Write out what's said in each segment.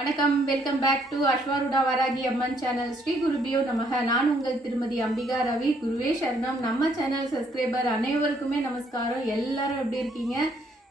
வணக்கம். Welcome back to Ashwaruda Varahi Amman channel Shri குருபியோ நமக. நான் உங்கள் திருமதி அம்பிகா ரவி. குருவே சரணம். நம்ம சேனல் சப்ஸ்கிரைபர் அனைவருக்குமே நமஸ்காரம். எல்லாரும் எப்படி இருக்கீங்க?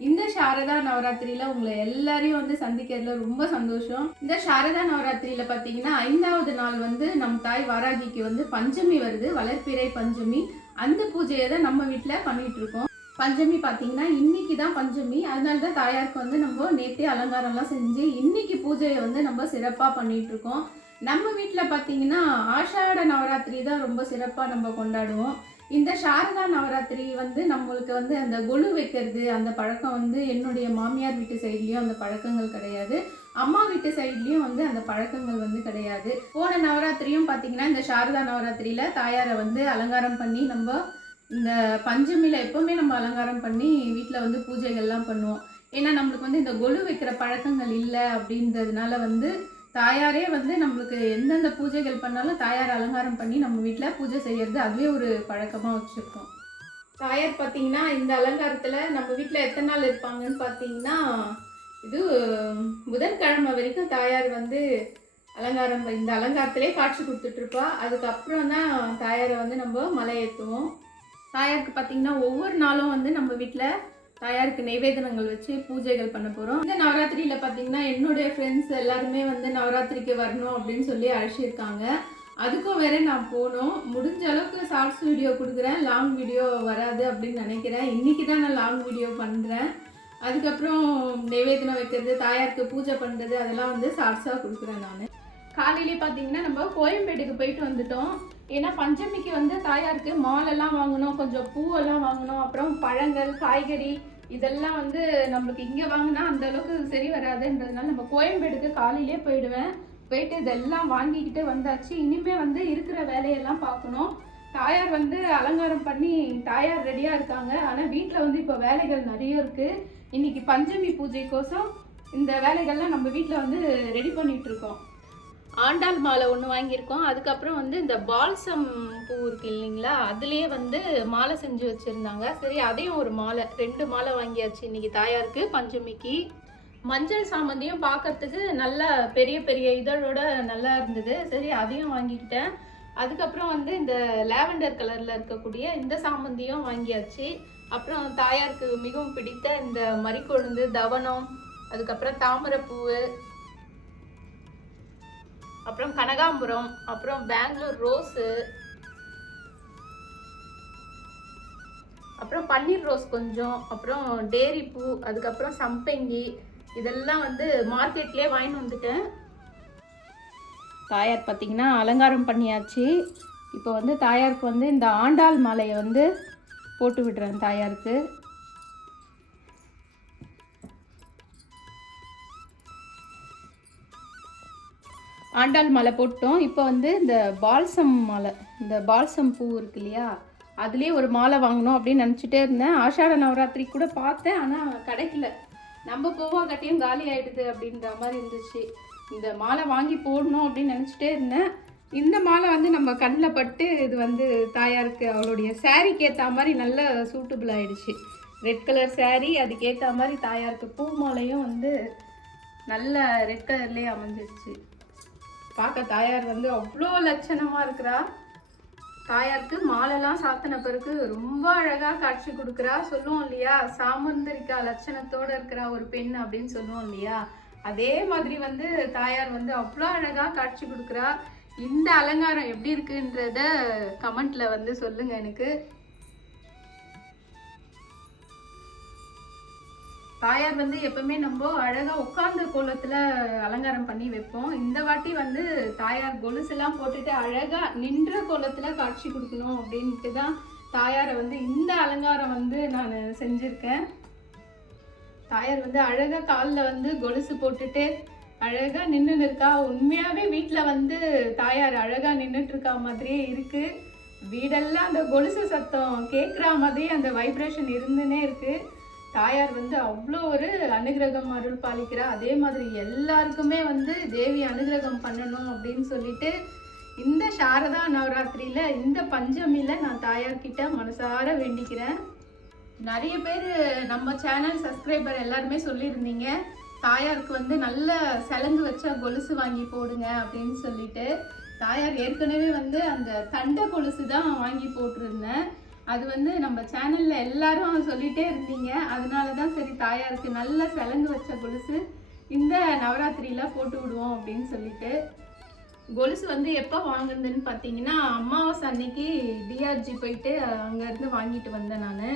இந்த சாரதா நவராத்திரியில உங்களை எல்லாரையும் வந்து சந்திக்கிறதுல ரொம்ப சந்தோஷம். இந்த சாரதா நவராத்திரியில பாத்தீங்கன்னா ஐந்தாவது நாள் வந்து நம் தாய் வாராகிக்கு வந்து பஞ்சமி வருது. வளர்ப்பிறை பஞ்சமி. அந்த பூஜையை தான் நம்ம வீட்டில் பண்ணிட்டு இருக்கோம். பஞ்சமி பார்த்தீங்கன்னா இன்னைக்கு தான் பஞ்சமி. அதனால தான் தாயாருக்கு வந்து நம்ம நேற்றே அலங்காரம்லாம் செஞ்சு இன்னைக்கு பூஜையை வந்து நம்ம சிறப்பாக பண்ணிகிட்ருக்கோம் நம்ம வீட்டில் பார்த்தீங்கன்னா ஆஷாட நவராத்திரி தான் ரொம்ப சிறப்பாக நம்ம கொண்டாடுவோம். இந்த சாரதா நவராத்திரி வந்து நம்மளுக்கு வந்து அந்த கொலு வைக்கிறது அந்த பழக்கம் வந்து என்னுடைய மாமியார் வீட்டு சைட்லேயும் அந்த பழக்கங்கள் கிடையாது. அம்மா வீட்டு சைட்லேயும் வந்து அந்த பழக்கங்கள் வந்து கிடையாது. போன நவராத்திரியும் பார்த்தீங்கன்னா இந்த சாரதா நவராத்திரியில் தாயாரை வந்து அலங்காரம் பண்ணி நம்ம இந்த பஞ்சமியில் எப்போவுமே நம்ம அலங்காரம் பண்ணி வீட்டில் வந்து பூஜைகள்லாம் பண்ணுவோம். ஏன்னா நம்மளுக்கு வந்து இந்த கொலு வைக்கிற பழக்கங்கள் இல்லை அப்படின்றதுனால வந்து தாயாரே வந்து நம்மளுக்கு எந்தெந்த பூஜைகள் பண்ணாலும் தாயார் அலங்காரம் பண்ணி நம்ம வீட்டில் பூஜை செய்யறது அதுவே ஒரு பழக்கமாக வச்சுருக்கோம். தாயார் பார்த்தீங்கன்னா இந்த அலங்காரத்தில் நம்ம வீட்டில் எத்தனை நாள் இருப்பாங்கன்னு பார்த்தீங்கன்னா இது புதன்கிழமை வரைக்கும் தாயார் வந்து அலங்காரம் இந்த அலங்காரத்திலே காட்சி கொடுத்துட்ருப்பா அதுக்கப்புறம் தான் தாயாரை வந்து நம்ம மலை ஏற்றுவோம் தாயாருக்கு பார்த்தீங்கன்னா ஒவ்வொரு நாளும் வந்து நம்ம வீட்டில் தாயாருக்கு நைவேதனங்கள் வச்சு பூஜைகள் பண்ண போகிறோம் இந்த நவராத்திரியில் பார்த்தீங்கன்னா என்னுடைய ஃப்ரெண்ட்ஸ் எல்லாருமே வந்து நவராத்திரிக்கு வரணும் அப்படின்னு சொல்லி அழைச்சிருக்காங்க. அதுக்கும் வேற நான் போகணும் முடிஞ்ச அளவுக்கு ஷார்ட்ஸ் வீடியோ கொடுக்குறேன். லாங் வீடியோ வராது அப்படின்னு நினைக்கிறேன். இன்றைக்கி தான் நான் லாங் வீடியோ பண்ணுறேன் அதுக்கப்புறம் நைவேதனம் வைக்கிறது தாயாருக்கு பூஜை பண்ணுறது அதெல்லாம் வந்து ஷார்ட்ஸாக கொடுக்குறேன் நான். காலையிலே பார்த்தீங்கன்னா நம்ம கோயம்பேடுக்கு போயிட்டு வந்துட்டோம். ஏன்னா பஞ்சமிக்கு வந்து தாயாருக்கு மாலெல்லாம் வாங்கணும் கொஞ்சம் பூவெல்லாம் வாங்கணும் அப்புறம் பழங்கள் காய்கறி இதெல்லாம் வந்து நம்மளுக்கு இங்கே வாங்கினா அந்த அளவுக்கு சரி வராதுன்றதுனால நம்ம கோயம்பேடுக்கு காலையிலே போயிடுவேன். போயிட்டு இதெல்லாம் வாங்கிக்கிட்டு வந்தாச்சு. இனிமே வந்து இருக்கிற வேலையெல்லாம் பார்க்கணும். தாயார் வந்து அலங்காரம் பண்ணி தாயார் ரெடியாக இருக்காங்க. ஆனால் வீட்டில் வந்து இப்போ வேலைகள் நிறைய இருக்குது இன்னைக்கு பஞ்சமி பூஜைக்கோசம் இந்த வேலைகள்லாம் நம்ம வீட்டில் வந்து ரெடி பண்ணிகிட்ருக்கோம் இருக்கோம். ஆண்டாள் மாலை ஒன்று வாங்கியிருக்கோம். அதுக்கப்புறம் வந்து இந்த பால்சம் பூ இருக்கு இல்லைங்களா? அதுலேயே வந்து மாலை செஞ்சு வச்சுருந்தாங்க. சரி அதையும் ஒரு மாலை ரெண்டு மாலை வாங்கியாச்சு இன்னைக்கு தாயாருக்கு பஞ்சமிக்கு. மஞ்சள் சாமந்தியும் பார்க்கறதுக்கு நல்ல பெரிய பெரிய இதழோட நல்லா இருந்தது. சரி அதையும் வாங்கிக்கிட்டேன். அதுக்கப்புறம் வந்து இந்த லாவெண்டர் கலரில் இருக்கக்கூடிய இந்த சாமந்தியும் வாங்கியாச்சு. அப்புறம் தாயாருக்கு மிகவும் பிடித்த இந்த மறிக்கொழுந்து தவனம் அதுக்கப்புறம் தாமரைப்பூவு அப்புறம் கனகாம்பரம் அப்புறம் பெங்களூர் ரோஸு அப்புறம் பன்னீர் ரோஸ் கொஞ்சம் அப்புறம் டேரி பூ அதுக்கப்புறம் சம்பங்கி இதெல்லாம் வந்து மார்க்கெட்லேயே வாங்கிட்டு வந்துட்டேன். தாயார் பார்த்தீங்கன்னா அலங்காரம் பண்ணியாச்சு. இப்போ வந்து தாயாருக்கு வந்து இந்த ஆண்டாள் மாலையை வந்து போட்டு விடுறேன் தாயாருக்கு. ஆண்டாள் மாலை போட்டோம். இப்போ வந்து இந்த பால்சம் மாலை இந்த பால்சம் பூ இருக்கு இல்லையா அதுலேயே ஒரு மாலை வாங்கணும் அப்படின்னு நினச்சிட்டே இருந்தேன். ஆஷாட நவராத்திரி கூட பார்த்தேன் ஆனால் கிடைக்கல. நம்ம பூவா கட்டியும் காலி ஆகிடுது அப்படின்ற மாதிரி இருந்துச்சு. இந்த மாலை வாங்கி போடணும் அப்படின்னு நினச்சிட்டே இருந்தேன். இந்த மாலை வந்து நம்ம கண்ணில் பட்டு இது வந்து தாயாருக்கு அவளுடைய சாரீக்கு ஏற்ற மாதிரி நல்ல சூட்டபிள் ஆகிடுச்சு ரெட் கலர் saree அதுக்கேற்ற மாதிரி தாயாருக்கு பூ மாலையும் வந்து நல்ல ரெட் கலர்லேயே அமைஞ்சிருச்சு. பார்க்க தாயார் வந்து அவ்வளோ லட்சணமாக இருக்கிறா. தாயாருக்கு மாலைலாம் சாத்தின பிறகு ரொம்ப அழகாக காட்சி கொடுக்குறா. சொல்லுவோம் இல்லையா? சாமந்தரிக்கா லட்சணத்தோட இருக்கிறா ஒரு பெண் அப்படின்னு சொல்லுவோம் இல்லையா? அதே மாதிரி வந்து தாயார் வந்து அவ்வளோ அழகாக காட்சி கொடுக்குறா. இந்த அலங்காரம் எப்படி இருக்குன்றத கமெண்ட்ல வந்து சொல்லுங்க எனக்கு. தாயார் வந்து எப்பவுமே நம்ம அழகா உட்கார்ந்த கோலத்துல அலங்காரம் பண்ணி வைப்போம். இந்த வாட்டி வந்து தாயார் கொலுசெல்லாம் போட்டுட்டு அழகா நின்ற கோலத்துல காட்சி கொடுக்கணும் அப்படின்ட்டு தான் தாயாரை வந்து இந்த அலங்காரம் வந்து நான் செஞ்சிருக்கேன். தாயார் வந்து அழகா காலில் வந்து கொலுசு போட்டுட்டு அழகா நின்று இருக்கா. உண்மையாவே வீட்டில் வந்து தாயார் அழகா நின்றுட்டு இருக்கா மாதிரியே இருக்கு. வீடெல்லாம் அந்த கொலுசு சத்தம் கேட்குற மாதிரி அந்த வைப்ரேஷன் இருந்துனே இருக்குது தாயார் வந்து அவ்வளோ ஒரு அனுகிரகம் அருள் பாலிக்கிறா. அதே மாதிரி எல்லாருக்குமே வந்து தேவி அனுகிரகம் பண்ணணும் அப்படின்னு சொல்லிட்டு இந்த சாரதா நவராத்திரியில் இந்த பஞ்சமியில் நான் தாயார்கிட்ட மனசார வேண்டிக்கிறேன். நிறைய பேர் நம்ம சேனல் சப்ஸ்கிரைபர் எல்லாருமே சொல்லியிருந்தீங்க. தாயாருக்கு வந்து நல்ல செலங்கு வச்சா கொலுசு வாங்கி போடுங்க அப்படின்னு சொல்லிட்டு. தாயார் ஏற்கனவே வந்து அந்த தண்டை கொலுசு தான் வாங்கி போட்டிருந்தேன். அது வந்து நம்ம சேனல்ல எல்லாரும் சொல்லிட்டே இருந்தீங்க. அதனால தான் சரி தாயாருக்கு நல்ல சலங்கு வச்ச கொலுசு இந்த நவராத்திரியில் போட்டு விடுவோம் அப்படின்னு சொல்லிட்டு. கொலுசு வந்து எப்போ வாங்குனதுன்னு பார்த்தீங்கன்னா அமாவாசை அன்னைக்கு டிஆர்ஜி போயிட்டு அங்கேருந்து வாங்கிட்டு வந்தேன் நான்.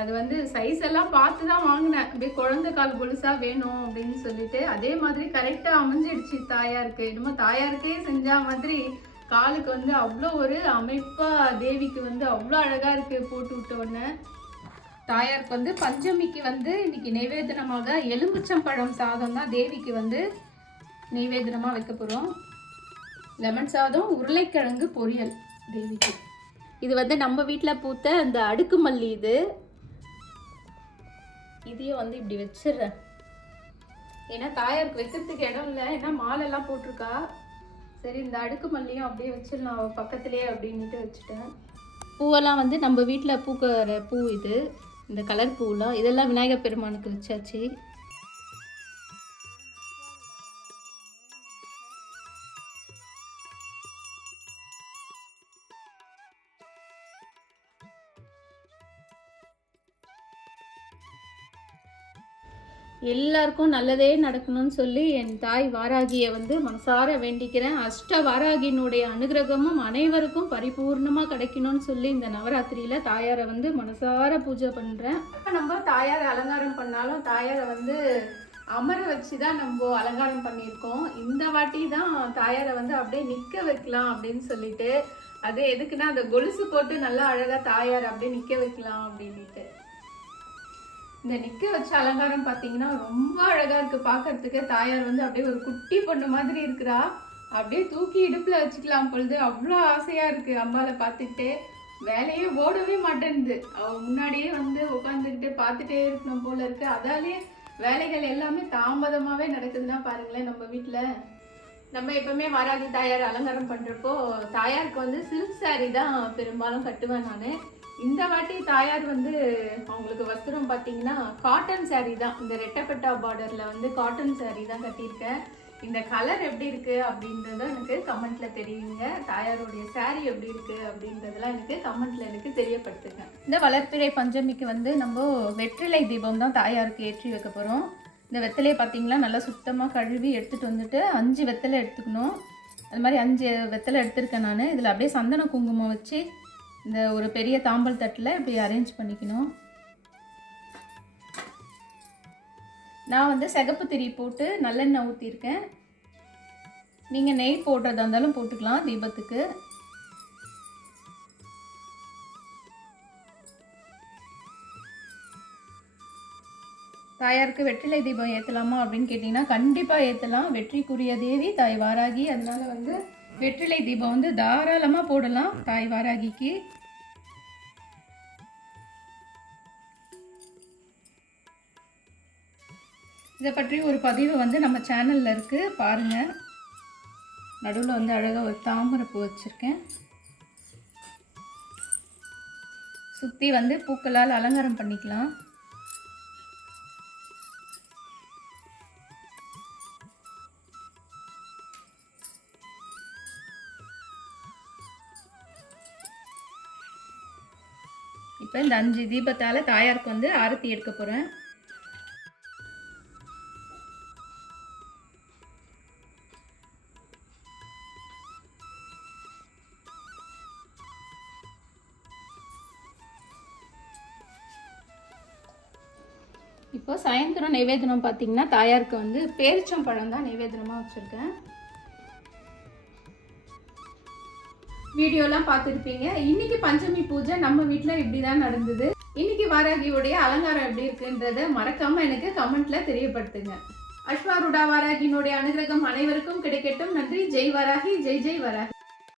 அது வந்து சைஸ் எல்லாம் பார்த்து தான் வாங்கினேன். அப்படியே குழந்த கால் கொலுசாக வேணும் அப்படின்னு சொல்லிட்டு. அதே மாதிரி கரெக்டாக அமைஞ்சிடுச்சு தாயாருக்கு. என்னமோ தாயாருக்கே செஞ்ச மாதிரி காலுக்கு வந்து அவ்வளோ ஒரு அமைப்பாக தேவிக்கு வந்து அவ்வளோ அழகாக இருக்குது போட்டு விட்ட உடனே. தாயாருக்கு வந்து பஞ்சமிக்கு வந்து இன்னைக்கு நைவேதனமாக எலும்புச்சம்பழம் சாதம் தான் தேவிக்கு வந்து நைவேதனமாக வைக்க போகிறோம் லெமன் சாதம் உருளைக்கிழங்கு பொரியல் தேவிக்கு. இது வந்து நம்ம வீட்டில் பூத்த அந்த அடுக்கு மல்லி இது. இதையும் வந்து இப்படி வச்சிடுறேன். ஏன்னா தாயாருக்கு வைக்கிறதுக்கு இடம் இல்லை. ஏன்னா மாலெல்லாம் போட்டிருக்கா. சரி இந்த அடுக்கு மல்லியும் அப்படியே வச்சிடலாம் பக்கத்துலேயே அப்படின்ட்டு வச்சுட்டேன். பூவெல்லாம் வந்து நம்ம வீட்டில் பூக்கிற பூ இது இந்த கலர் பூவெலாம் இதெல்லாம் விநாயகர் பெருமானுக்கு வச்சாச்சு. எல்லாருக்கும் நல்லதே நடக்கணும்னு சொல்லி என் தாய் வாராகியை வந்து மனசார வேண்டிக்கிறேன். அஷ்ட வாராகியினுடைய அனுகிரகமும் அனைவருக்கும் பரிபூர்ணமாக கிடைக்கணும்னு சொல்லி இந்த நவராத்திரியில் தாயாரை வந்து மனசார பூஜை பண்ணுறேன் நம்ம தாயாரை அலங்காரம் பண்ணாலும் தாயாரை வந்து அமர வச்சு தான் நம்ம அலங்காரம் பண்ணியிருக்கோம். இந்த வாட்டி தான் தாயாரை வந்து அப்படியே நிற்க வைக்கலாம் அப்படின்னு சொல்லிட்டு அது எதுக்குன்னா அந்த கொலுசு போட்டு நல்லா அழகாக தாயார் அப்படியே நிற்க வைக்கலாம் அப்படின்ட்டு இந்த நிற்க வச்ச அலங்காரம் பார்த்தீங்கன்னா ரொம்ப அழகாக இருக்குது பார்க்கறதுக்கு தாயார் வந்து அப்படியே ஒரு குட்டி பொண்ணு மாதிரி இருக்கிறா. அப்படியே தூக்கி இடுப்பில் வச்சுக்கலாம் பொழுது அவ்வளோ ஆசையாக இருக்குது அம்பாவை பார்த்துக்கிட்டே. வேலையே ஓடவே மாட்டேன்து அவ முன்னாடியே வந்து உட்காந்துக்கிட்டு பார்த்துட்டே இருக்கணும் போல இருக்கு. அதாலே வேலைகள் எல்லாமே தாமதமாகவே நடக்குதுன்னா பாருங்களேன் நம்ம வீட்டில் நம்ம எப்பவுமே வாராகி தாயார் அலங்காரம் பண்ணுறப்போ தாயாருக்கு வந்து சில்க் saree தான் பெரும்பாலும் கட்டுவேன் நான். இந்த வாட்டி தாயார் வந்து அவங்களுக்கு வஸ்திரம் பார்த்தீங்கன்னா காட்டன் சாரீ தான். இந்த ரெட்டப்பட்டா பார்டரில் வந்து காட்டன் சாரீ தான் கட்டியிருக்கேன். இந்த கலர் எப்படி இருக்கு அப்படின்றதும் எனக்கு கமெண்ட்ல தெரியுங்க. தாயாருடைய சாரீ எப்படி இருக்கு அப்படின்றதெல்லாம் எனக்கு கமெண்ட்ல எனக்கு தெரியப்படுத்துங்க. இந்த வளர்ப்பிறை பஞ்சமிக்கு வந்து நம்ம வெற்றிலை தீபம் தான் தாயாருக்கு ஏற்றி வைக்க போகிறோம் இந்த வெத்தலையை பார்த்தீங்களா நல்லா சுத்தமாக கழுவி எடுத்துகிட்டு வந்துட்டு அஞ்சு வெத்தலை எடுத்துக்கணும். அது மாதிரி அஞ்சு வெத்தலை எடுத்திருக்கேன் நான். இதில் அப்படியே சந்தன குங்குமம் வச்சு இந்த ஒரு பெரிய தாம்பல் தட்டில் இப்படி அரேஞ்ச் பண்ணிக்கணும். நான் வந்து சிகப்பு திரி போட்டு நல்லெண்ணெய் ஊற்றிருக்கேன் நீங்கள் நெய் போடுறதா இருந்தாலும் போட்டுக்கலாம் தீபத்துக்கு. தாயாருக்கு வெற்றிலை தீபம் ஏற்றலாமா அப்படின்னு கேட்டிங்கன்னா கண்டிப்பாக ஏற்றலாம் வெற்றிக்குரிய தேவி தாய் வாராகி அதனால வந்து வெற்றிலை தீபம் வந்து தாராளமாக போடலாம். தாய் வாராகிக்கு. இதை பற்றி ஒரு பதிவு வந்து நம்ம சேனலில் இருக்குது பாருங்கள் நடுவில் வந்து அழகாக ஒரு தாமரை பூ வச்சுருக்கேன். சுற்றி வந்து பூக்களால் அலங்காரம் பண்ணிக்கலாம். இப்போ இந்த அஞ்சு தீபத்தால் தாயாருக்கு வந்து ஆரத்தி எடுக்க போகிறேன் இப்போ சாயந்தரம் நைவேதனம் பார்த்தீங்கன்னா தாயாருக்கு வந்து பேரிச்சம்பழம் தான் நைவேதனமாக வச்சுருக்கேன். வீடியோலாம் பார்த்துருப்பீங்க. இன்னைக்கு பஞ்சமி பூஜை நம்ம வீட்டில் இப்படி தான் நடந்தது. இன்னைக்கு வாராகியுடைய அலங்காரம் எப்படி இருக்குன்றத மறக்காம எனக்கு கமெண்ட்ல தெரியப்படுத்துங்க. அஸ்வாருடா வாராகியினுடைய அனுகிரகம் அனைவருக்கும் கிடைக்கட்டும். நன்றி. ஜெய் வாராகி. ஜெய் ஜெய் வராகி.